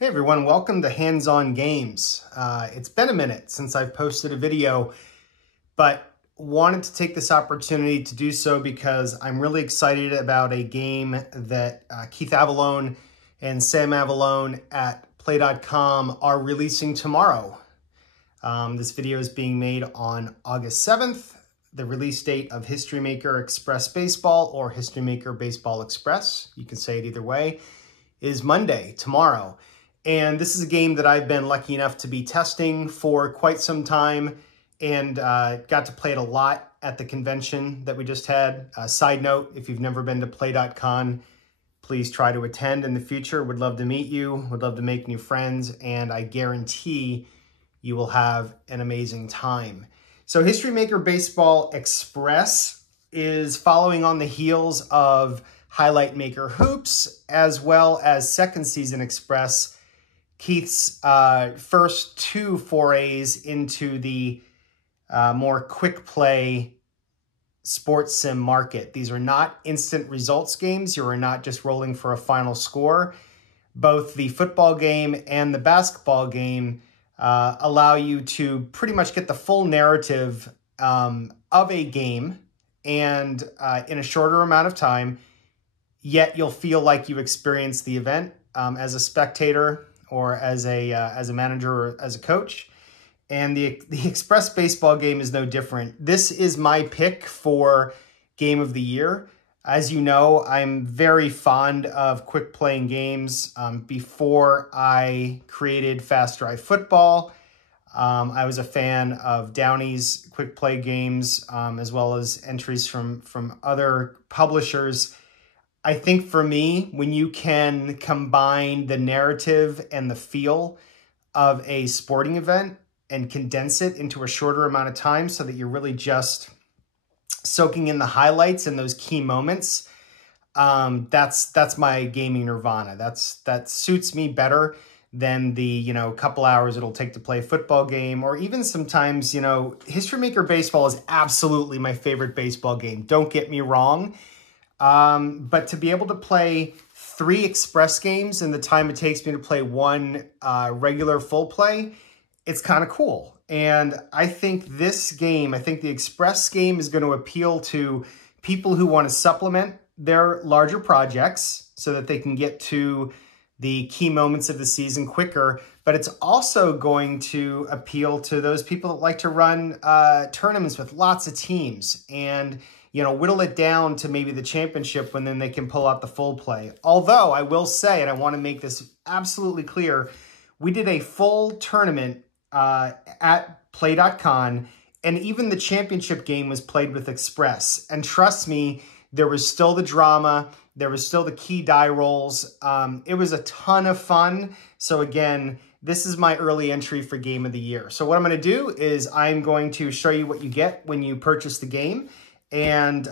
Hey everyone, welcome to Hands-On Games. It's been a minute since I've posted a video, but wanted to take this opportunity to do so because I'm really excited about a game that Keith Avalone and Sam Avalone at Play.com are releasing tomorrow. This video is being made on August 7th. The release date of History Maker Express Baseball, or History Maker Baseball Express, you can say it either way, is Monday, tomorrow. And this is a game that I've been lucky enough to be testing for quite some time and got to play it a lot at the convention that we just had. Side note, if you've never been to Play.con, please try to attend in the future. Would love to meet you, would love to make new friends, and I guarantee you will have an amazing time. So History Maker Baseball Express is following on the heels of Highlight Maker Hoops, as well as Second Season Express, Keith's first two forays into the more quick play sports sim market. These are not instant results games. You are not just rolling for a final score. Both the football game and the basketball game allow you to pretty much get the full narrative of a game and in a shorter amount of time, yet you'll feel like you experienced the event as a spectator or as a manager or as a coach. And the Express Baseball game is no different. This is my pick for Game of the Year. As you know, I'm very fond of quick playing games. Before I created Fast Drive Football, I was a fan of Downey's quick play games, as well as entries from other publishers. I think for me, when you can combine the narrative and the feel of a sporting event and condense it into a shorter amount of time so that you're really just soaking in the highlights and those key moments, that's my gaming nirvana. That suits me better than the, couple hours it'll take to play a football game, or even sometimes, History Maker Baseball is absolutely my favorite baseball game. Don't get me wrong. But to be able to play 3 express games in the time it takes me to play one regular full play, it's kind of cool. And I think this game, the express game is going to appeal to people who want to supplement their larger projects so that they can get to the key moments of the season quicker. But it's also going to appeal to those people that like to run tournaments with lots of teams and whittle it down to maybe the championship when then they can pull out the full play. Although I will say, and I want to make this absolutely clear, we did a full tournament at Play.con, and even the championship game was played with Express. And trust me, there was still the drama. There was still the key die rolls. It was a ton of fun. So again, this is my early entry for Game of the Year. So what I'm going to do is I'm going to show you what you get when you purchase the game. And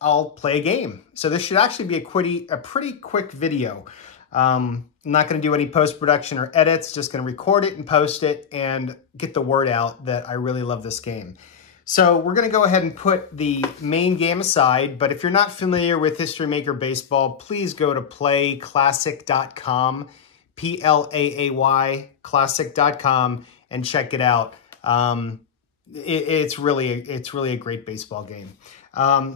I'll play a game. So this should actually be a pretty quick video. I'm not going to do any post-production or edits, just going to record it and post it and get the word out that I really love this game. So we're going to go ahead and put the main game aside, but if you're not familiar with History Maker Baseball, please go to playclassic.com, P-L-A-A-Y, classic.com, and check it out. It's really a great baseball game.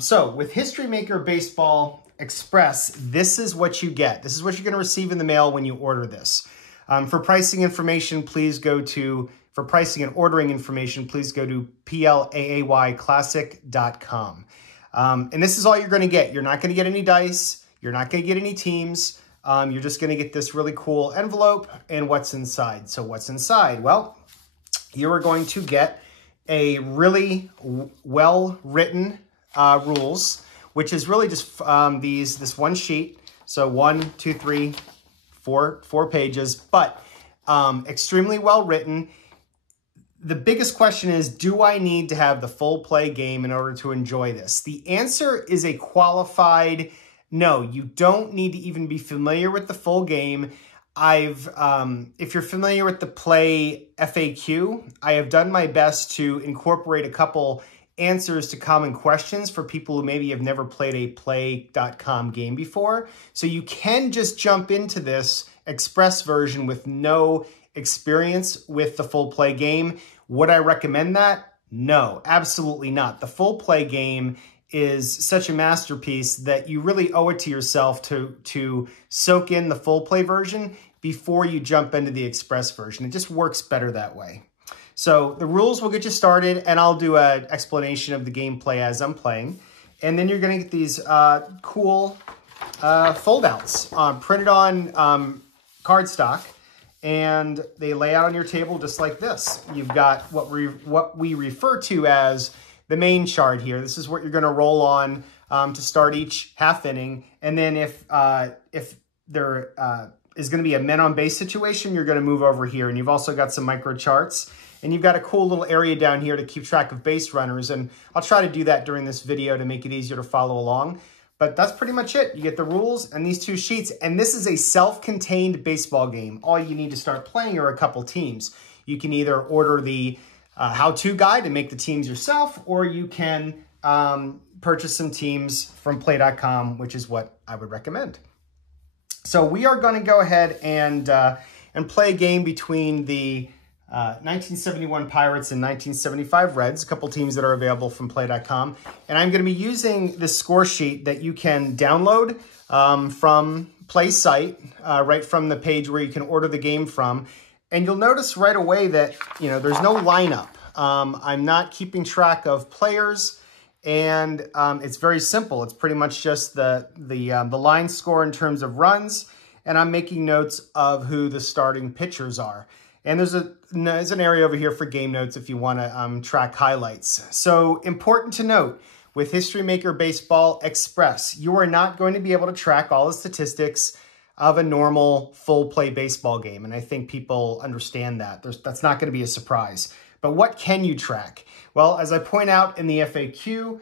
So with History Maker Baseball Express, this is what you get. This is what you're going to receive in the mail when you order this. For pricing information, please go to, for pricing and ordering information, please go to playclassic.com. And this is all you're going to get. You're not going to get any dice. You're not going to get any teams. You're just going to get this really cool envelope and what's inside. So what's inside? Well, you are going to get a really well-written rules, which is really just this one sheet. So 1, 2, 3, 4 pages, but extremely well-written. The biggest question is, do I need to have the full play game in order to enjoy this? The answer is a qualified no. You don't need to even be familiar with the full game. If you're familiar with the Play FAQ, I have done my best to incorporate a couple answers to common questions for people who maybe have never played a Play.com game before. So you can just jump into this express version with no experience with the full play game. Would I recommend that? No, absolutely not. The full play game is such a masterpiece that you really owe it to yourself to soak in the full play version before you jump into the express version. It just works better that way. So the rules will get you started, and I'll do an explanation of the gameplay as I'm playing. And then you're going to get these cool foldouts printed on cardstock, and they lay out on your table just like this. You've got what we refer to as the main chart here. This is what you're going to roll on to start each half inning. And then if there is going to be a men on base situation, you're going to move over here. And you've also got some micro charts. And you've got a cool little area down here to keep track of base runners. And I'll try to do that during this video to make it easier to follow along. But that's pretty much it. You get the rules and these two sheets. And this is a self-contained baseball game. All you need to start playing are a couple teams. You can either order the how-to guide and make the teams yourself, or you can purchase some teams from play.com, which is what I would recommend. So we are going to go ahead and play a game between the 1971 Pirates and 1975 Reds, a couple teams that are available from play.com. And I'm going to be using this score sheet that you can download from Play's site, right from the page where you can order the game from. And you'll notice right away that, there's no lineup. I'm not keeping track of players, and it's very simple. It's pretty much just the line score in terms of runs, and I'm making notes of who the starting pitchers are. And there's an area over here for game notes if you want to track highlights. So important to note, with History Maker Baseball Express, you are not going to be able to track all the statistics of a normal full play baseball game. And I think people understand that. That's not going to be a surprise. But what can you track? Well, as I point out in the FAQ,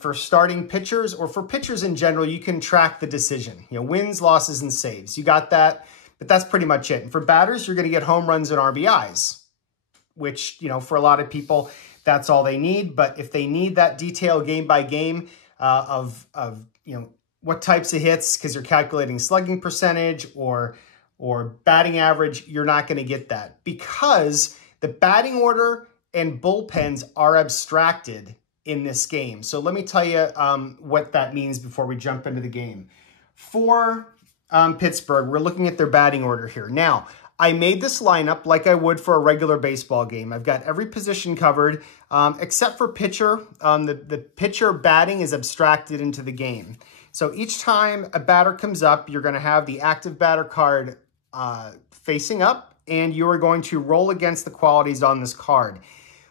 for starting pitchers or for pitchers in general, you can track the decision. Wins, losses, and saves. You got that. But that's pretty much it. And for batters, you're going to get home runs and RBIs, which, for a lot of people, that's all they need. But if they need that detail game by game of what types of hits, because you're calculating slugging percentage or batting average, you're not going to get that, because the batting order and bullpens are abstracted in this game. So let me tell you what that means before we jump into the game. For Pittsburgh, we're looking at their batting order here. Now, I made this lineup like I would for a regular baseball game. I've got every position covered except for pitcher. The pitcher batting is abstracted into the game. So each time a batter comes up, you're going to have the active batter card facing up, and you are going to roll against the qualities on this card.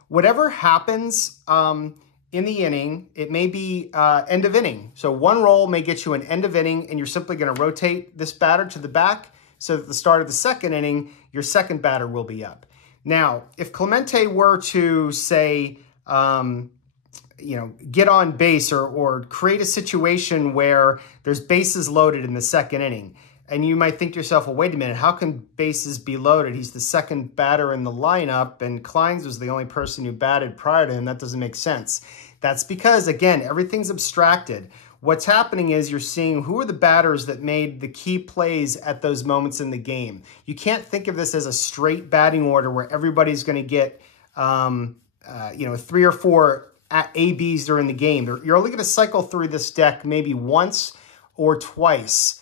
Whatever happens in the inning, it may be end of inning. So one roll may get you an end of inning, and you're simply going to rotate this batter to the back so that at the start of the second inning, your second batter will be up. Now, if Clemente were to say, get on base or create a situation where there's bases loaded in the second inning, and you might think to yourself, well, wait a minute, how can bases be loaded? He's the second batter in the lineup, and Kleins was the only person who batted prior to him. That doesn't make sense. That's because, again, everything's abstracted. What's happening is you're seeing who are the batters that made the key plays at those moments in the game. You can't think of this as a straight batting order where everybody's going to get, 3 or 4 ABs during the game. You're only going to cycle through this deck maybe once or twice,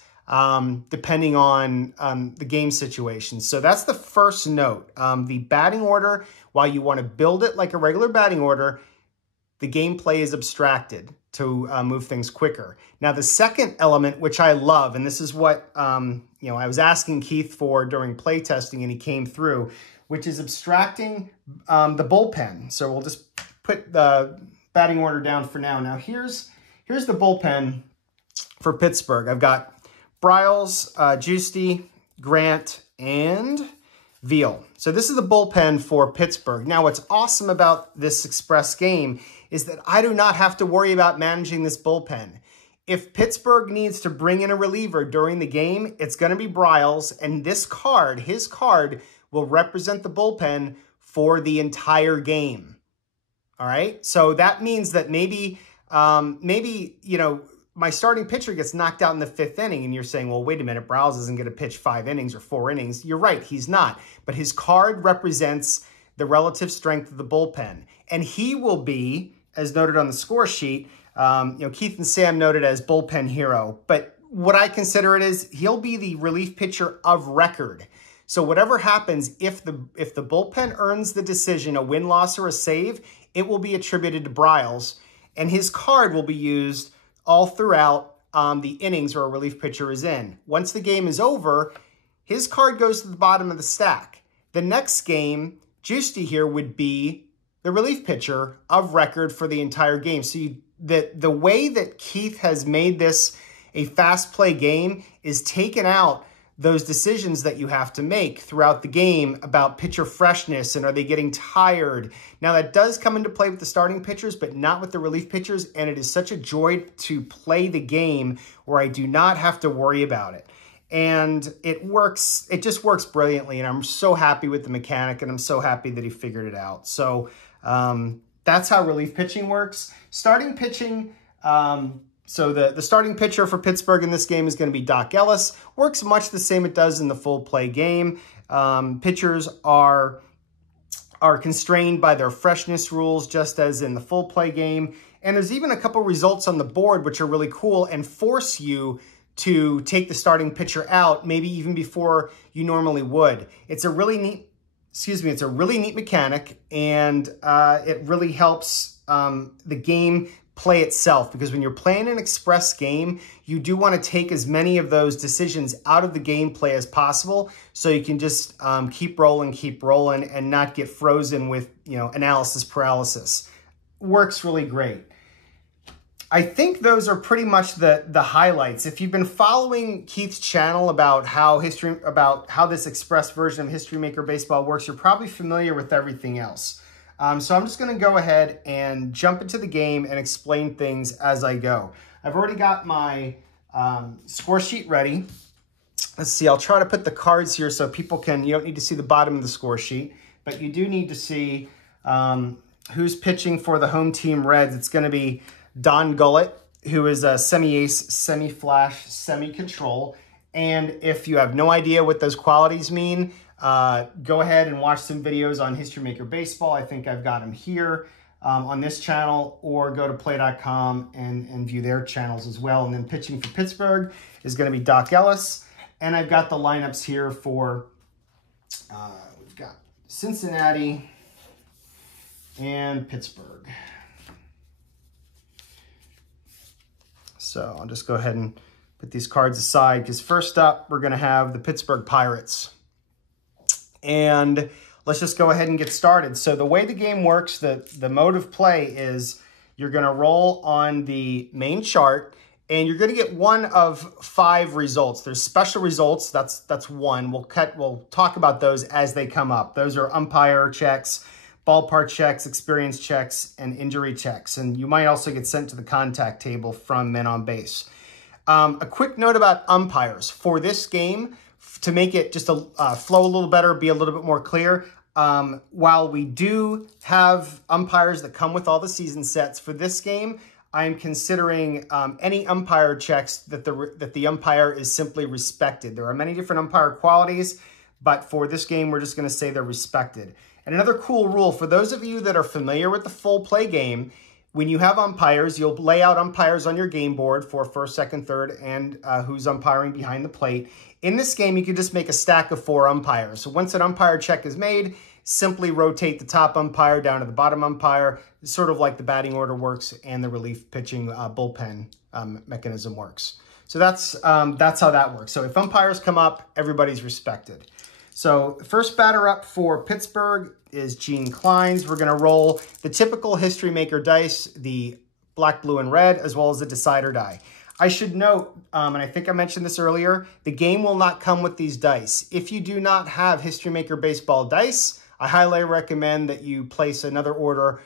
depending on the game situation. So that's the first note. The batting order, while you want to build it like a regular batting order, the gameplay is abstracted to move things quicker. Now, the second element, which I love, and this is what I was asking Keith for during play testing, and he came through, which is abstracting the bullpen. So we'll just put the batting order down for now. Now, here's the bullpen for Pittsburgh. I've got Bryles, Giusti, Grant, and Veal. So this is the bullpen for Pittsburgh. Now, what's awesome about this express game is that I do not have to worry about managing this bullpen. If Pittsburgh needs to bring in a reliever during the game, it's going to be Bryles, and this card, his card, will represent the bullpen for the entire game. All right? So that means that maybe my starting pitcher gets knocked out in the 5th inning, and you're saying, well, wait a minute, Browse isn't going to pitch 5 innings or 4 innings. You're right, he's not. But his card represents the relative strength of the bullpen. And he will be, as noted on the score sheet, Keith and Sam noted as bullpen hero. But what I consider it is, he'll be the relief pitcher of record. So whatever happens, if the bullpen earns the decision, a win, loss, or a save, it will be attributed to Browse. And his card will be used all throughout the innings where a relief pitcher is in. Once the game is over, his card goes to the bottom of the stack. The next game, Juicy here would be the relief pitcher of record for the entire game. So the way that Keith has made this a fast play game is taken out those decisions that you have to make throughout the game about pitcher freshness and are they getting tired. Now that does come into play with the starting pitchers, but not with the relief pitchers. And it is such a joy to play the game where I do not have to worry about it. And it works, it just works brilliantly. And I'm so happy with the mechanic, and I'm so happy that he figured it out. So that's how relief pitching works. Starting pitching, so the starting pitcher for Pittsburgh in this game is going to be Doc Ellis. Works much the same it does in the full play game. Pitchers are constrained by their freshness rules, just as in the full play game. And there's even a couple results on the board which are really cool and force you to take the starting pitcher out, maybe even before you normally would. It's a really neat, it's a really neat mechanic, and it really helps the game play itself, because when you're playing an express game, you do want to take as many of those decisions out of the gameplay as possible, so you can just keep rolling and not get frozen with, analysis paralysis. Works really great. I think those are pretty much the highlights. If you've been following Keith's channel about how this express version of History Maker Baseball works, you're probably familiar with everything else. So I'm just going to go ahead and jump into the game and explain things as I go. I've already got my score sheet ready. Let's see, I'll try to put the cards here so people can, you don't need to see the bottom of the score sheet, but you do need to see who's pitching for the home team Reds. It's going to be Don Gullett, who is a semi-ace, semi-flash, semi-control. And if you have no idea what those qualities mean, go ahead and watch some videos on History Maker Baseball. I think I've got them here on this channel, or go to play.com and view their channels as well. And then pitching for Pittsburgh is going to be Doc Ellis. And I've got the lineups here for, we've got Cincinnati and Pittsburgh. So I'll just go ahead and put these cards aside, because first up, we're going to have the Pittsburgh Pirates. And let's just go ahead and get started. So the way the game works, the mode of play is you're going to roll on the main chart, and you're going to get one of 5 results. There's special results. That's one. We'll talk about those as they come up. Those are umpire checks, ballpark checks, experience checks, and injury checks. And you might also get sent to the contact table from men on base. A quick note about umpires. For this game, to make it just flow a little better, be a little bit more clear, while we do have umpires that come with all the season sets, for this game, I'm considering any umpire checks that the umpire is simply respected. There are many different umpire qualities, but for this game, we're just going to say they're respected. And another cool rule, for those of you that are familiar with the full play game, when you have umpires, you'll lay out umpires on your game board for first, second, third, and who's umpiring behind the plate. In this game, you can just make a stack of 4 umpires. So once an umpire check is made, simply rotate the top umpire down to the bottom umpire. It's sort of like the batting order works and the relief pitching bullpen mechanism works. So that's how that works. So if umpires come up, everybody's respected. So the first batter up for Pittsburgh is Gene Kleins. We're going to roll the typical History Maker dice, the black, blue, and red, as well as the decider die. I should note, and I think I mentioned this earlier, the game will not come with these dice. If you do not have History Maker Baseball dice, I highly recommend that you place another order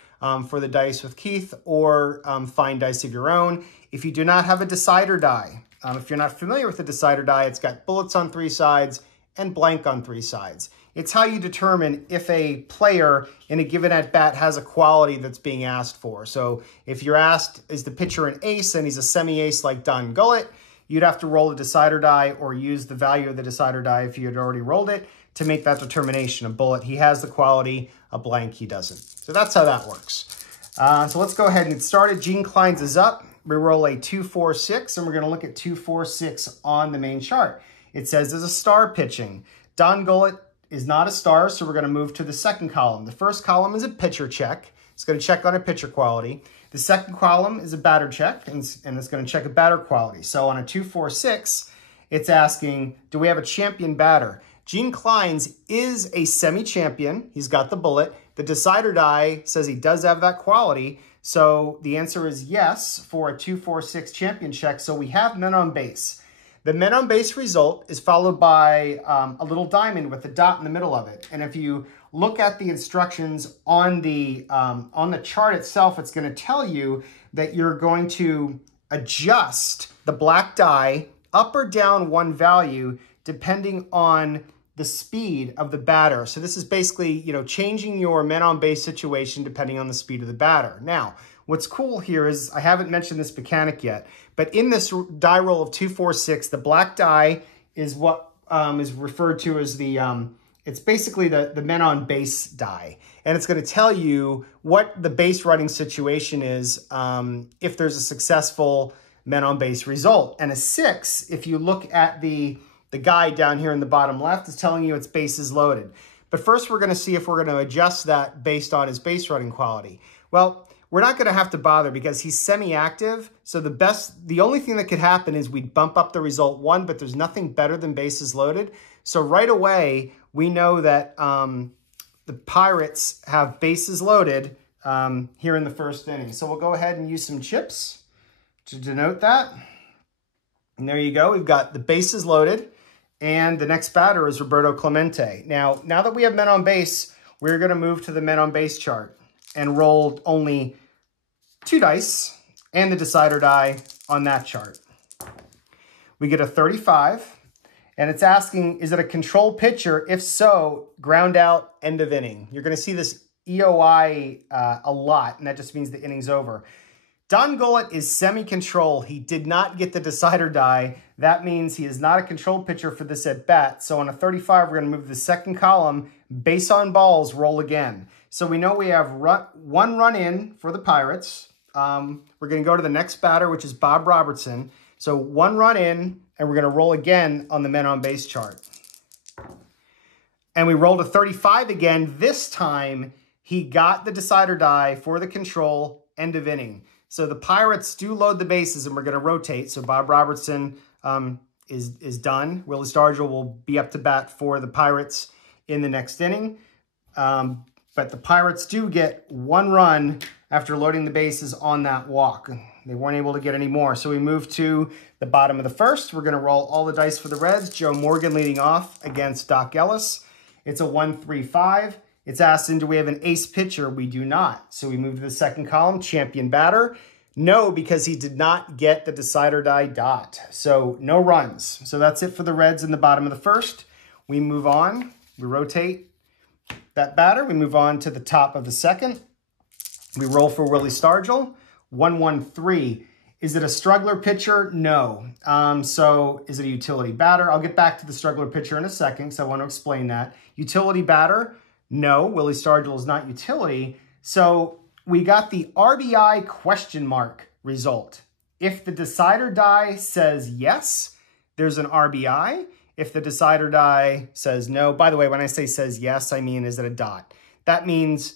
for the dice with Keith, or find dice of your own. If you do not have a decider die, if you're not familiar with the decider die, it's got bullets on 3 sides and blank on 3 sides. It's how you determine if a player in a given at-bat has a quality that's being asked for. So if you're asked, is the pitcher an ace, and he's a semi-ace like Don Gullett, you'd have to roll a decider die or use the value of the decider die if you had already rolled it to make that determination. A bullet, he has the quality, a blank, he doesn't. So that's how that works. So let's go ahead and get started. Gene Klein's is up. We roll a 2, 4, 6, and we're going to look at 2, 4, 6 on the main chart. It says there's a star pitching. Don Gullett is not a star, so we're going to move to the second column. The first column is a pitcher check. It's going to check on a pitcher quality. The second column is a batter check, and it's going to check a batter quality. So on a 2, 4, 6, it's asking, do we have a champion batter? Gene Klein's is a semi-champion. He's got the bullet. The decider die says he does have that quality. So the answer is yes for a 2, 4, 6 champion check. So we have men on base. The men on base result is followed by a little diamond with a dot in the middle of it. And if you look at the instructions on the chart itself, it's going to tell you that you're going to adjust the black die up or down one value depending on the speed of the batter. So this is basically, you know, changing your men on base situation depending on the speed of the batter. Now, what's cool here is, I haven't mentioned this mechanic yet, but in this die roll of 2, 4, 6, the black die is what is referred to as the, it's basically the men on base die. And it's going to tell you what the base running situation is if there's a successful men on base result. And a 6, if you look at the guide down here in the bottom left, is telling you it's bases loaded. But first, we're going to see if we're going to adjust that based on his base running quality. Well, we're not going to have to bother because he's semi-active. So the only thing that could happen is we'd bump up the result 1, but there's nothing better than bases loaded. So right away, we know that the Pirates have bases loaded here in the first inning. So we'll go ahead and use some chips to denote that. And there you go. We've got the bases loaded. And the next batter is Roberto Clemente. Now that we have men on base, we're going to move to the men on base chart and roll only 2 dice and the decider die on that chart. We get a 35, and it's asking, is it a control pitcher? If so, ground out, end of inning. You're going to see this EOI a lot, and that just means the inning's over. Don Gullett is semi-control. He did not get the decider die. That means he is not a control pitcher for this at-bat. So on a 35, we're going to move to the second column. Base on balls, roll again. So we know we have 1 run in for the Pirates. We're going to go to the next batter, which is Bob Robertson. So 1 run in, and we're going to roll again on the men on base chart. And we rolled a 35 again. This time, he got the decider die for the control, end of inning. So the Pirates do load the bases, and we're going to rotate. So Bob Robertson is done. Willie Stargell will be up to bat for the Pirates in the next inning. But the Pirates do get 1 run after loading the bases on that walk. They weren't able to get any more. So we move to the bottom of the first. We're going to roll all the dice for the Reds. Joe Morgan leading off against Doc Ellis. It's a 1, 3, 5. It's asking, do we have an ace pitcher? We do not. So we move to the second column, champion batter. No, because he did not get the decider die dot. So no runs. So that's it for the Reds in the bottom of the first. We move on. We rotate that batter. We move on to the top of the second. We roll for Willie Stargell. 1, 1, 3. Is it a struggler pitcher? No. So is it a utility batter? I'll get back to the struggler pitcher in a second, so I want to explain that. Utility batter? No, Willie Stargell is not utility. So we got the RBI question mark result. If the decider die says yes, there's an RBI. If the decider die says no, by the way, when I say says yes, I mean is it a dot? That means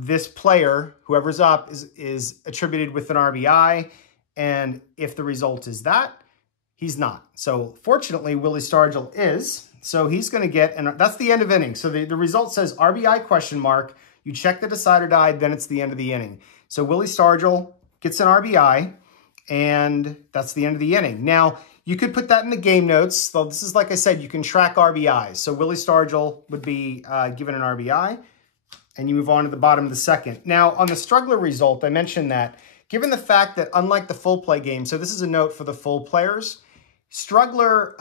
this player, whoever's up, is attributed with an RBI. And if the result is that, he's not. So fortunately, Willie Stargell is. So he's going to get, and that's the end of inning. So the result says RBI question mark. You check the decider die, then it's the end of the inning. So Willie Stargell gets an RBI, and that's the end of the inning. Now, you could put that in the game notes. So this is, like I said, you can track RBIs. So Willie Stargell would be given an RBI, and you move on to the bottom of the second. Now, on the struggler result, I mentioned that given the fact that unlike the full play game, so this is a note for the full players, struggler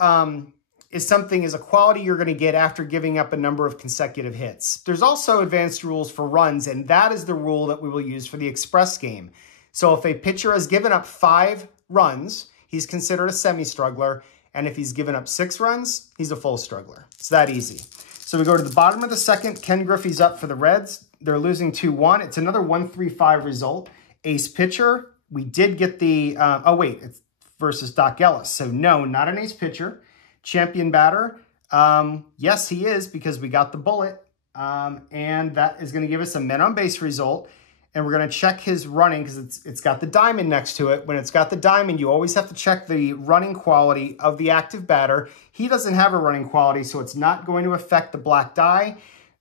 is a quality you're going to get after giving up a number of consecutive hits. There's also advanced rules for runs, and that is the rule that we will use for the express game. So if a pitcher has given up 5 runs, he's considered a semi-struggler, and if he's given up 6 runs, he's a full struggler. It's that easy. So we go to the bottom of the second. Ken Griffey's up for the Reds. They're losing 2-1. It's another 1-3-5 result. Ace pitcher. We did get the, it's versus Doc Ellis. So no, not an ace pitcher. Champion batter. Yes, he is, because we got the bullet. And that is going to give us a men on base result. And we're going to check his running because it's got the diamond next to it. When it's got the diamond, you always have to check the running quality of the active batter. He doesn't have a running quality, so it's not going to affect the black die.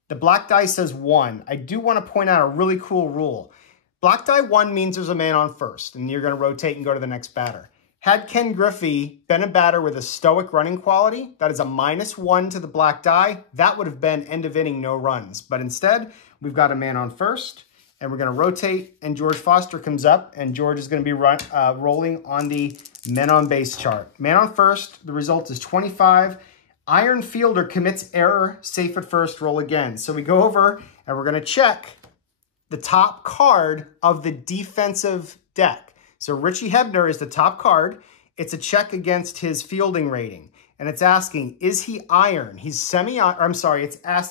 The black die says 1. I do want to point out a really cool rule. Black die 1 means there's a man on first, and you're going to rotate and go to the next batter. Had Ken Griffey been a batter with a stoic running quality, that is a -1 to the black die, that would have been end of inning, no runs. But instead, we've got a man on first, and we're going to rotate, and George Foster comes up, and George is going to be rolling on the men on base chart. Man on first, the result is 25. Iron fielder commits error, safe at first, roll again. So we go over, and we're going to check the top card of the defensive deck. So Richie Hebner is the top card. It's a check against his fielding rating, and it's asking, is he iron? He's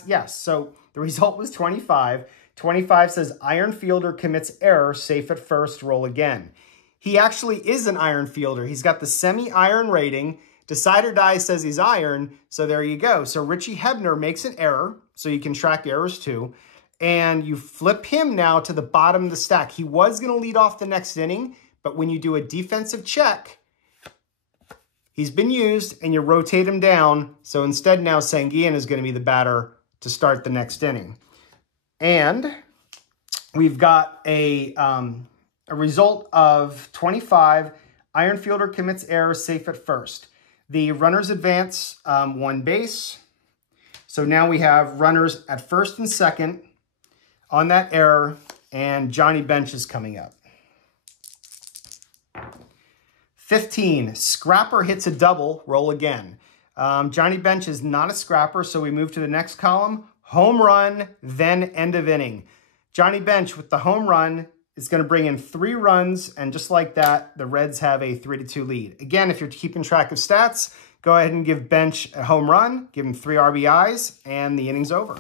yes. So the result was 25. 25 says iron fielder commits error, safe at first, roll again. He actually is an iron fielder. He's got the semi-iron rating. Decider die says he's iron, so there you go. So Richie Hebner makes an error, so you can track errors too. And you flip him now to the bottom of the stack. He was going to lead off the next inning, but when you do a defensive check, he's been used, and you rotate him down. So instead now Sanguillen is going to be the batter to start the next inning. And we've got a result of 25. Iron fielder commits error, safe at first. The runners advance 1 base. So now we have runners at first and second on that error, and Johnny Bench is coming up. 15, scrapper hits a double, roll again. Johnny Bench is not a scrapper, so we move to the next column. Home run, then end of inning. Johnny Bench with the home run is going to bring in 3 runs, and just like that, the Reds have a 3-2 lead. Again, if you're keeping track of stats, go ahead and give Bench a home run, give him 3 RBIs, and the inning's over.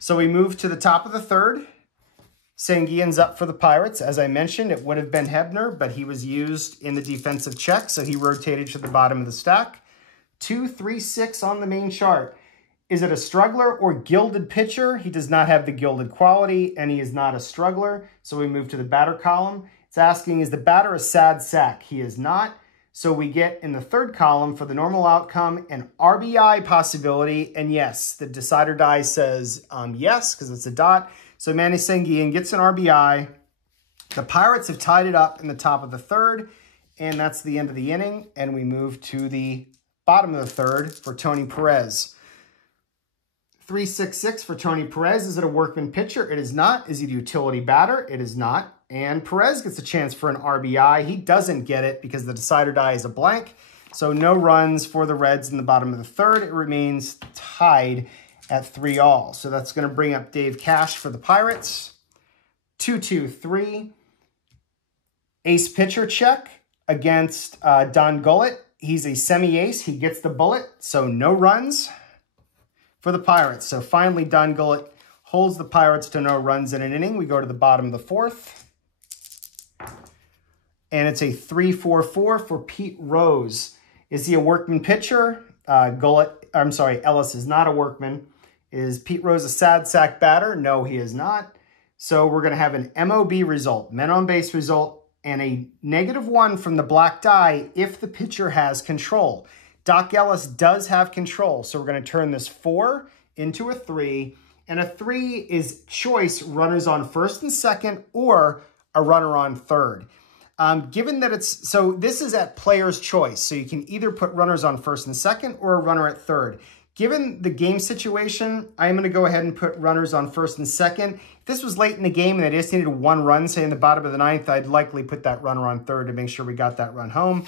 So we move to the top of the third. Sanguillen's up for the Pirates. As I mentioned, it would have been Hebner, but he was used in the defensive check, so he rotated to the bottom of the stack. 2, 3, 6 on the main chart. Is it a struggler or gilded pitcher? He does not have the gilded quality, and he is not a struggler. So we move to the batter column. It's asking, is the batter a sad sack? He is not. So we get in the third column for the normal outcome an RBI possibility. And yes, the decider die says yes, because it's a dot. So Manny Sanguillen gets an RBI. The Pirates have tied it up in the top of the third, and that's the end of the inning. And we move to the bottom of the third for Tony Perez. 3-6-6 for Tony Perez. Is it a workman pitcher? It is not. Is he a utility batter? It is not. And Perez gets a chance for an RBI. He doesn't get it because the decider die is a blank. So no runs for the Reds in the bottom of the third. It remains tied at 3-all. So that's going to bring up Dave Cash for the Pirates. 2-2-3. Ace pitcher check against Don Gullett. He's a semi-ace. He gets the bullet. So no runs for the Pirates. So finally, Don Gullett holds the Pirates to no runs in an inning. We go to the bottom of the fourth. And it's a 3-4-4 for Pete Rose. Is he a workman pitcher? Ellis is not a workman. Is Pete Rose a sad sack batter? No, he is not. So we're going to have an MOB result, men on base result, and a -1 from the black die if the pitcher has control. Doc Ellis does have control, so we're going to turn this 4 into a 3, and a 3 is choice runners on first and second or a runner on third. Given that this is at player's choice, so you can either put runners on first and second or a runner at third. Given the game situation, I'm going to go ahead and put runners on first and second. If this was late in the game and they just needed 1 run, say in the bottom of the 9th, I'd likely put that runner on third to make sure we got that run home.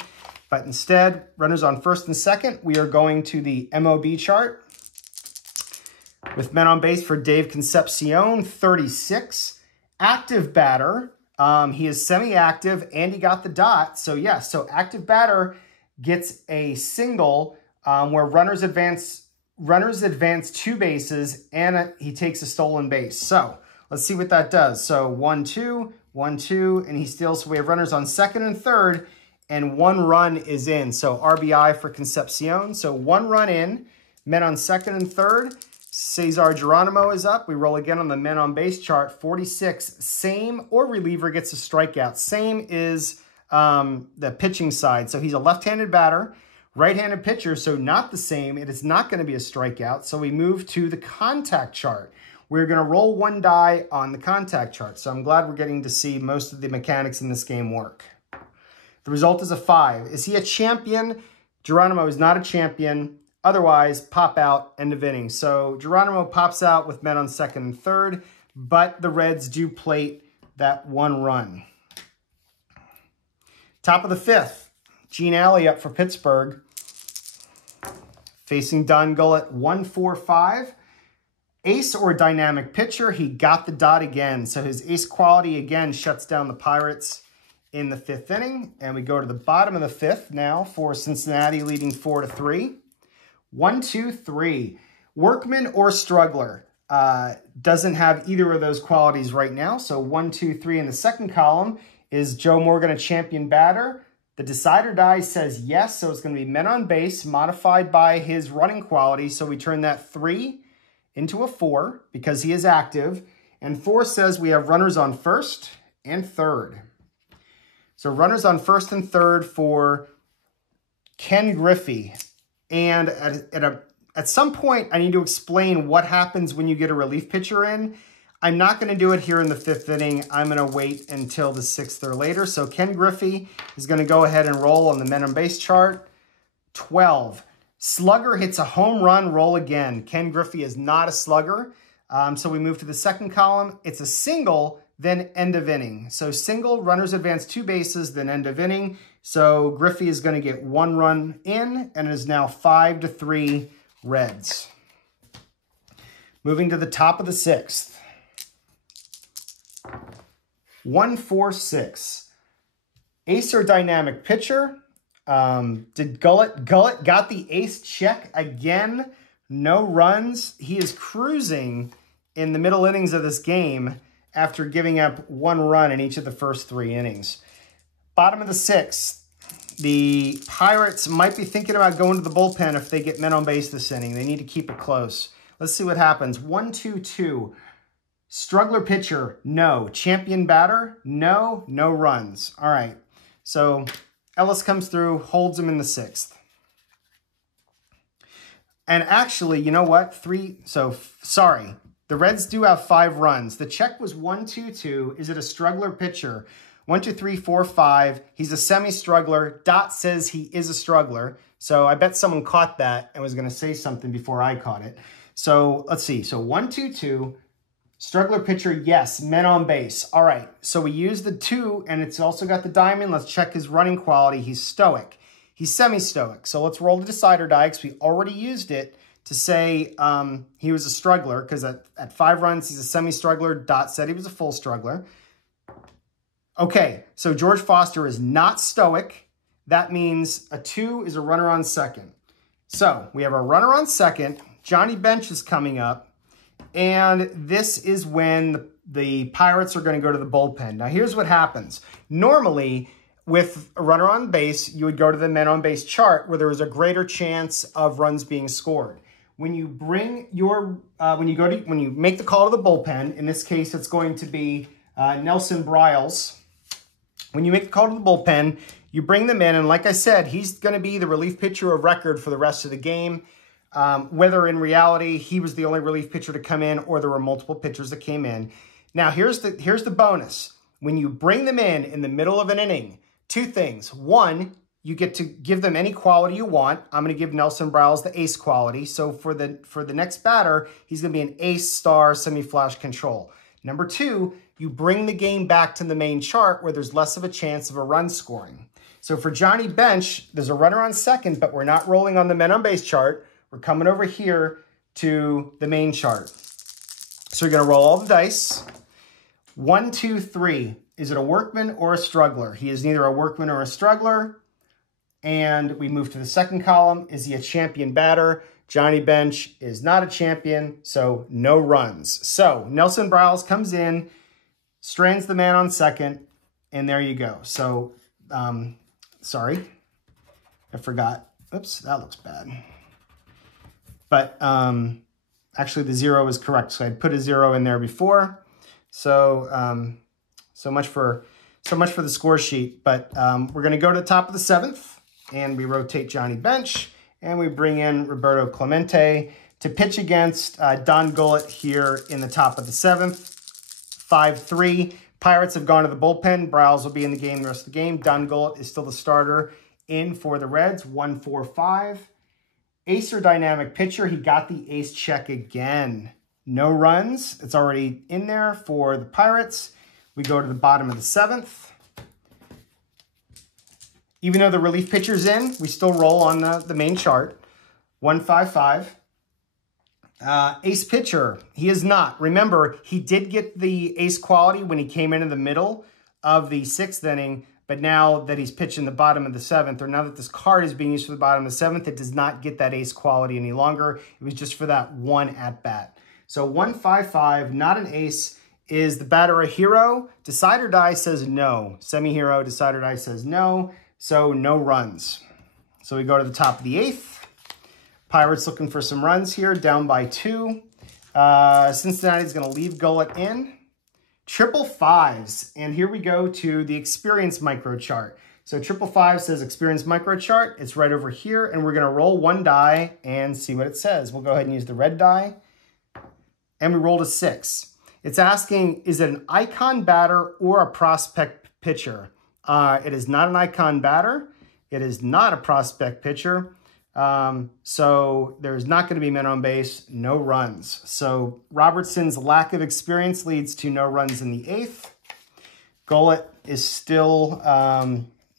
But instead, runners on first and second, we are going to the MOB chart with men on base for Dave Concepcion, 36. Active batter, he is semi-active and he got the dot. So yeah, so active batter gets a single where runners advance 2 bases and he takes a stolen base. So let's see what that does. So 1-2, 1-2, and he steals. So we have runners on second and third, and 1 run is in. So RBI for Concepcion. So 1 run in, men on second and third. Cesar Geronimo is up. We roll again on the men on base chart. 46, same or reliever gets a strikeout. Same is the pitching side. So he's a left-handed batter, right-handed pitcher, so not the same. It is not going to be a strikeout. So we move to the contact chart. We're going to roll 1 die on the contact chart. So I'm glad we're getting to see most of the mechanics in this game work. The result is a 5. Is he a champion? Geronimo is not a champion. Otherwise, pop out, end of inning. So Geronimo pops out with men on second and third, but the Reds do plate that 1 run. Top of the 5th, Gene Alley up for Pittsburgh. Facing Don Gullett, 1-4-5. Ace or dynamic pitcher, he got the dot again. So his ace quality again shuts down the Pirates in the 5th inning. And we go to the bottom of the 5th now for Cincinnati leading 4-3. 1-2-3. Workman or struggler. Doesn't have either of those qualities right now. So 1-2-3 in the second column. Is Joe Morgan a champion batter? The decider die says yes, so it's going to be men on base modified by his running quality. So we turn that 3 into a 4 because he is active. And 4 says we have runners on first and third. So runners on first and third for Ken Griffey. And at some point, I need to explain what happens when you get a relief pitcher in. I'm not going to do it here in the 5th inning. I'm going to wait until the 6th or later. So Ken Griffey is going to go ahead and roll on the men on base chart. 12. Slugger hits a home run, roll again. Ken Griffey is not a slugger. So we move to the second column. It's a single, then end of inning. So single, runners advance 2 bases, then end of inning. So Griffey is going to get 1 run in, and it is now 5-3 Reds. Moving to the top of the 6th. 1-4-6. Ace or dynamic pitcher. Did Gullett got the ace check again? No runs. He is cruising in the middle innings of this game after giving up 1 run in each of the first 3 innings. Bottom of the 6th. The Pirates might be thinking about going to the bullpen if they get men on base this inning. They need to keep it close. Let's see what happens. 1-2-2. Struggler pitcher, no. Champion batter, no. No runs. All right. So Ellis comes through, holds him in the 6th. And actually, you know what? Sorry. The Reds do have 5 runs. The check was 1-2-2. Is it a struggler pitcher? 1, 2, 3, 4, 5. He's a semi-struggler. Dot says he is a struggler. So I bet someone caught that and was going to say something before I caught it. So let's see. So 1-2-2. Struggler pitcher, yes. Men on base. All right. So we use the 2, and it's also got the diamond. Let's check his running quality. He's stoic. He's semi-stoic. So let's roll the decider die because we already used it to say he was a struggler because at 5 runs, he's a semi-struggler. Dot said he was a full struggler. Okay, so George Foster is not stoic. That means a 2 is a runner on second. So we have our runner on second. Johnny Bench is coming up. And this is when the Pirates are going to go to the bullpen. Now, here's what happens. Normally, with a runner on base, you would go to the men on base chart where there is a greater chance of runs being scored. When you bring your, when you make the call to the bullpen, in this case, it's going to be Nelson Briles. When you make the call to the bullpen, you bring them in, and like I said, he's going to be the relief pitcher of record for the rest of the game. Whether in reality he was the only relief pitcher to come in or there were multiple pitchers that came in. Now, here's the bonus. When you bring them in the middle of an inning, 2 things. 1, you get to give them any quality you want. I'm going to give Nelson Briles the ace quality. So for the next batter, he's going to be an ace star semi-flash control. Number 2, you bring the game back to the main chart where there's less of a chance of a run scoring. So for Johnny Bench, there's a runner on second, but we're not rolling on the men on base chart. We're coming over here to the main chart. So you're going to roll all the dice. 1, 2, 3. Is it a workman or a struggler? He is neither a workman or a struggler. And we move to the second column. Is he a champion batter? Johnny Bench is not a champion, so no runs. So Nelson Briles comes in, strands the man on second, and there you go. So, sorry, I forgot. Oops, that looks bad. But actually the 0 is correct. So I put a 0 in there before. So so much for the score sheet. But we're going to go to the top of the 7th, and we rotate Johnny Bench, and we bring in Roberto Clemente to pitch against Don Gullett here in the top of the 7th. 5-3. Pirates have gone to the bullpen. Briles will be in the game the rest of the game. Don Gullett is still the starter in for the Reds. 1-4-5. Ace or dynamic pitcher. He got the ace check again. No runs. It's already in there for the Pirates. We go to the bottom of the 7th. Even though the relief pitcher's in, we still roll on the main chart. 1-5-5. Ace pitcher, he is not. Remember, he did get the ace quality when he came into the middle of the 6th inning, but now that he's pitching the bottom of the 7th, or now that this card is being used for the bottom of the 7th, it does not get that ace quality any longer. It was just for that one at-bat. So 1-5-5, not an ace. Is the batter a hero? Decide or die says no. Semi-hero, decide or die says no. So no runs. So we go to the top of the 8th. Pirates looking for some runs here, down by 2. Cincinnati's going to leave Gullett in. 555s. And here we go to the experience micro chart. So 555 says experience micro chart. It's right over here. And we're going to roll one die and see what it says. We'll go ahead and use the red die. And we rolled a 6. It's asking, is it an icon batter or a prospect pitcher? It is not an icon batter. It is not a prospect pitcher. So there's not going to be men on base, no runs. So Robertson's lack of experience leads to no runs in the 8th. Gullett is still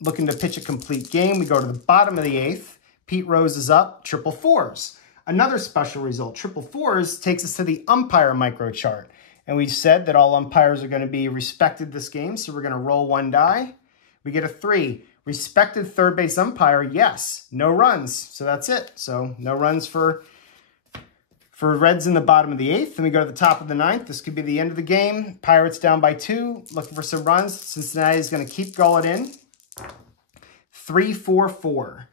looking to pitch a complete game. We go to the bottom of the 8th. Pete Rose is up, 444s. Another special result, 444s takes us to the umpire micro chart. And we said that all umpires are going to be respected this game, so we're going to roll one die. We get a 3. Respected third base umpire, yes. No runs, so that's it. So no runs for Reds in the bottom of the 8th. Then we go to the top of the 9th. This could be the end of the game. Pirates down by 2, looking for some runs. Cincinnati is going to keep Gullett in. 3-4-4.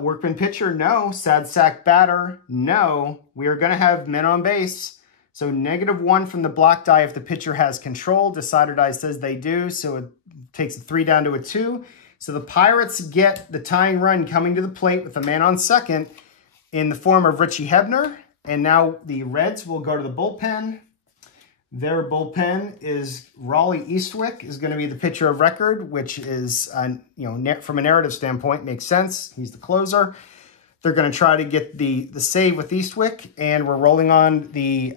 Workman pitcher, no. Sad sack batter, no. We are going to have men on base. So -1 from the block die if the pitcher has control. Decider die says they do, so it takes a 3 down to a 2. So the Pirates get the tying run coming to the plate with a man on second in the form of Richie Hebner. And now the Reds will go to the bullpen. Their bullpen is Raleigh Eastwick is going to be the pitcher of record, which is, from a narrative standpoint, makes sense. He's the closer. They're going to try to get the save with Eastwick, and we're rolling on the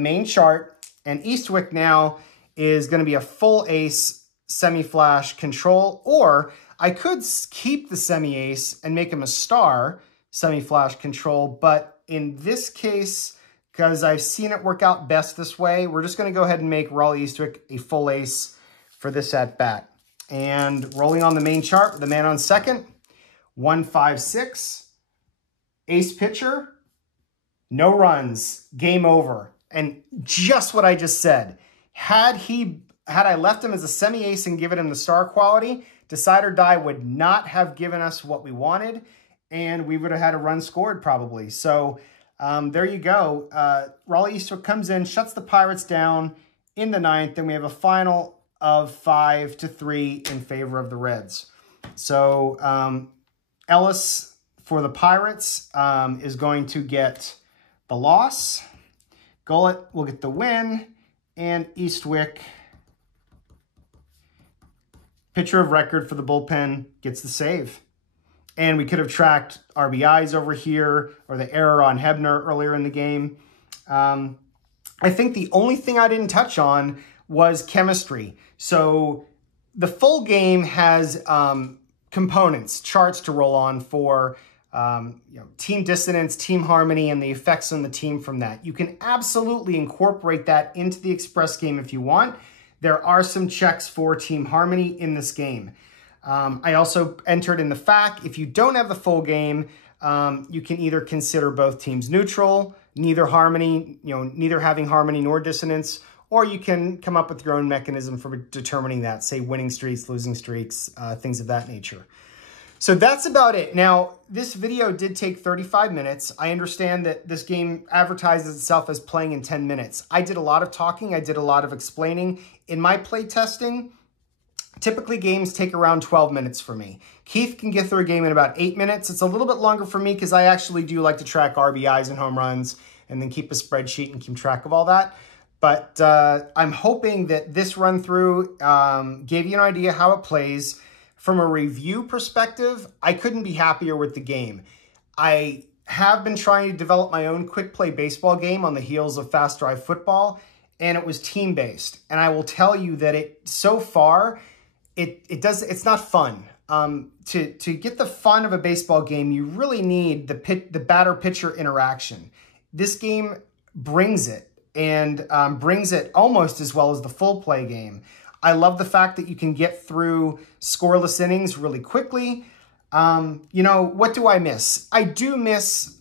main chart. And Eastwick now is going to be a full ace semi-flash control, or I could keep the semi-ace and make him a star semi-flash control. But in this case, because I've seen it work out best this way, we're just going to go ahead and make Raleigh Eastwick a full ace for this at-bat. And rolling on the main chart with the man on second, 1-5-6. Ace pitcher, no runs, game over. And just what I just said. Had I left him as a semi-ace and given him the star quality, Decide or Die would not have given us what we wanted, and we would have had a run scored probably. So there you go. Raleigh Eastwick comes in, shuts the Pirates down in the 9th, and we have a final of 5-3 in favor of the Reds. So Ellis for the Pirates is going to get the loss. Gullett will get the win. And Eastwick, pitcher of record for the bullpen, gets the save. And we could have tracked RBIs over here or the error on Hebner earlier in the game. I think the only thing I didn't touch on was chemistry. So The full game has components, charts to roll on for team dissonance, team harmony, and the effects on the team from that. You can absolutely incorporate that into the Express game if you want. There are some checks for team harmony in this game. I also entered in the fact, if you don't have the full game, you can either consider both teams neutral, neither having harmony nor dissonance, or you can come up with your own mechanism for determining that, say winning streaks, losing streaks, things of that nature. So that's about it. Now, this video did take 35 minutes. I understand that this game advertises itself as playing in 10 minutes. I did a lot of talking. I did a lot of explaining. In my play testing, typically games take around 12 minutes for me. Keith can get through a game in about 8 minutes. It's a little bit longer for me because I actually do like to track RBIs and home runs and then keep a spreadsheet and keep track of all that. But I'm hoping that this run through gave you an idea how it plays. From a review perspective, I couldn't be happier with the game. I have been trying to develop my own quick play baseball game on the heels of Fast Drive Football, and it was team-based. And I will tell you that so far, it's not fun. To get the fun of a baseball game, you really need the batter-pitcher interaction. This game brings it, and brings it almost as well as the full play game. I love the fact that you can get through scoreless innings really quickly. What do I miss? I do miss,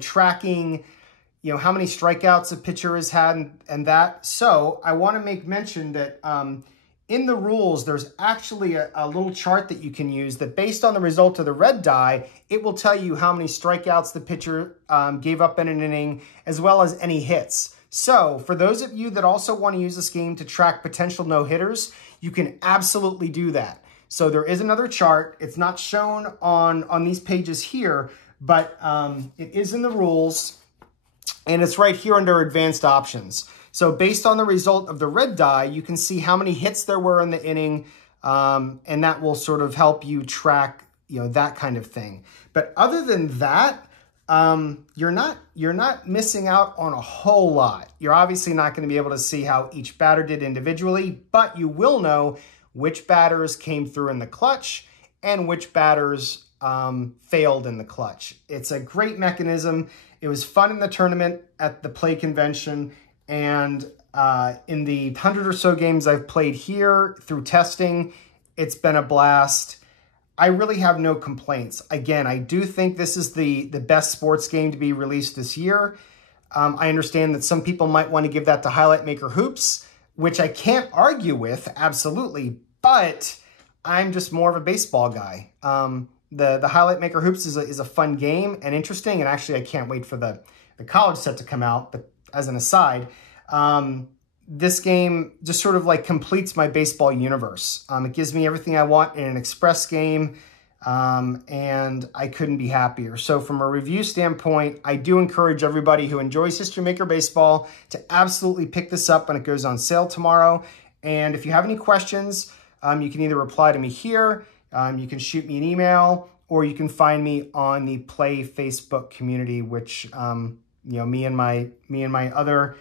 tracking, how many strikeouts a pitcher has had and that. So I want to make mention that in the rules, there's actually a little chart that you can use that based on the result of the red die, it will tell you how many strikeouts the pitcher gave up in an inning, as well as any hits. So for those of you that also want to use this game to track potential no-hitters, you can absolutely do that. So there is another chart. It's not shown on these pages here, but it is in the rules, and it's right here under advanced options. So based on the result of the red die, you can see how many hits there were in the inning, and that will sort of help you track, that kind of thing. But other than that, you're not missing out on a whole lot. You're obviously not going to be able to see how each batter did individually, but you will know which batters came through in the clutch and which batters failed in the clutch. It's a great mechanism. It was fun in the tournament at the play convention, and in the 100 or so games I've played here through testing, it's been a blast. I really have no complaints. Again, I do think this is the best sports game to be released this year. I understand that some people might want to give that to Highlight Maker Hoops, which I can't argue with, absolutely, but I'm just more of a baseball guy. The Highlight Maker Hoops is a fun game and interesting, and actually I can't wait for the college set to come out, but as an aside, this game just sort of like completes my baseball universe. It gives me everything I want in an Express game, and I couldn't be happier. So from a review standpoint, I do encourage everybody who enjoys History Maker Baseball to absolutely pick this up when it goes on sale tomorrow. And if you have any questions, you can either reply to me here, you can shoot me an email, or you can find me on the Play Facebook community, which me and my other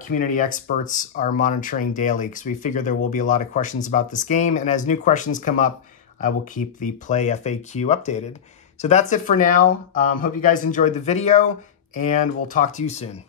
community experts are monitoring daily, because we figure there will be a lot of questions about this game. And as new questions come up, I will keep the Play FAQ updated. So that's it for now. Hope you guys enjoyed the video, and we'll talk to you soon.